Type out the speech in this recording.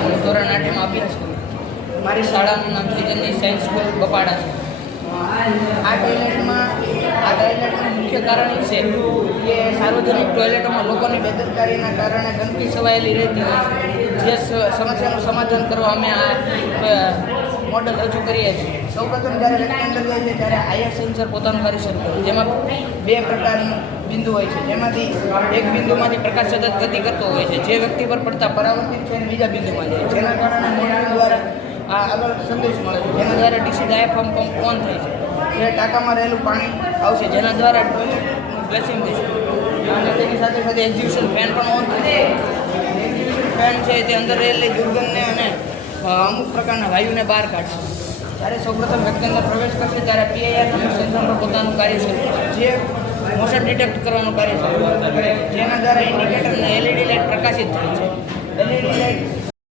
હું ધોરણ 8માં અભ્યાસ કરું. મારી શાળાનું નામ ચૈતન્ય સાયન્સ સ્કૂલ બપાડા છે. આ ટોયલેટનું મુખ્ય કારણ એ છે કે સાર્વજનિક ટોયલેટોમાં લોકોની બેદરકારીના કારણે ગંદકી છવાયેલી રહેતી હોય છે. જે સમસ્યાનું સમાધાન કરવા અમે આ મોડલ રજૂ કરીએ છીએ. સૌપ્રથમ જ્યારે વ્યક્તિ અંદર જાય છે ત્યારે આયર સેન્સર પોતાનું કાર્ય શરૂ કરે, જેમાં 2 પ્રકારનું બિંદુ હોય છે, જેમાંથી એક બિંદુમાંથી પ્રકાશ સતત ગતિ કરતો હોય છે, જે વ્યક્તિ પર પડતા પરાવર્તિત થઈને બીજા બિંદુમાં જાય, જેના કારણે મોડલ દ્વારા આ આગળ સંદેશ મળે છે, જેના દ્વારા ડીસી ડાયાફ્રામ પંપ ઓન થાય છે, જે ટાંકામાં રહેલું પાણી આવશે, જેના દ્વારા ટોયલેટનું ફ્લેશિંગ થશે. અને તેની સાથે સાથે એક્ઝિક્યુશન ફેન પણ ઓન થશે. એક્ઝિક્યુશન ફેન છે તે અંદર રહેલી દુર્ગંધને અને અમુક પ્રકારના વાયુને બહાર કાઢશે. જ્યારે સૌપ્રથમ વ્યક્તિ અંદર પ્રવેશ કરશે ત્યારે પીઆઈઆર સેન્સર પર પોતાનું કાર્ય શરૂ કરશે, જે મોશન ડિટેક્ટ કરવાનું કાર્ય શરૂ કરે છે, જેના દ્વારા ઇન્ડિકેટર અને એલઈડી લાઇટ પ્રકાશિત થાય છે. LED light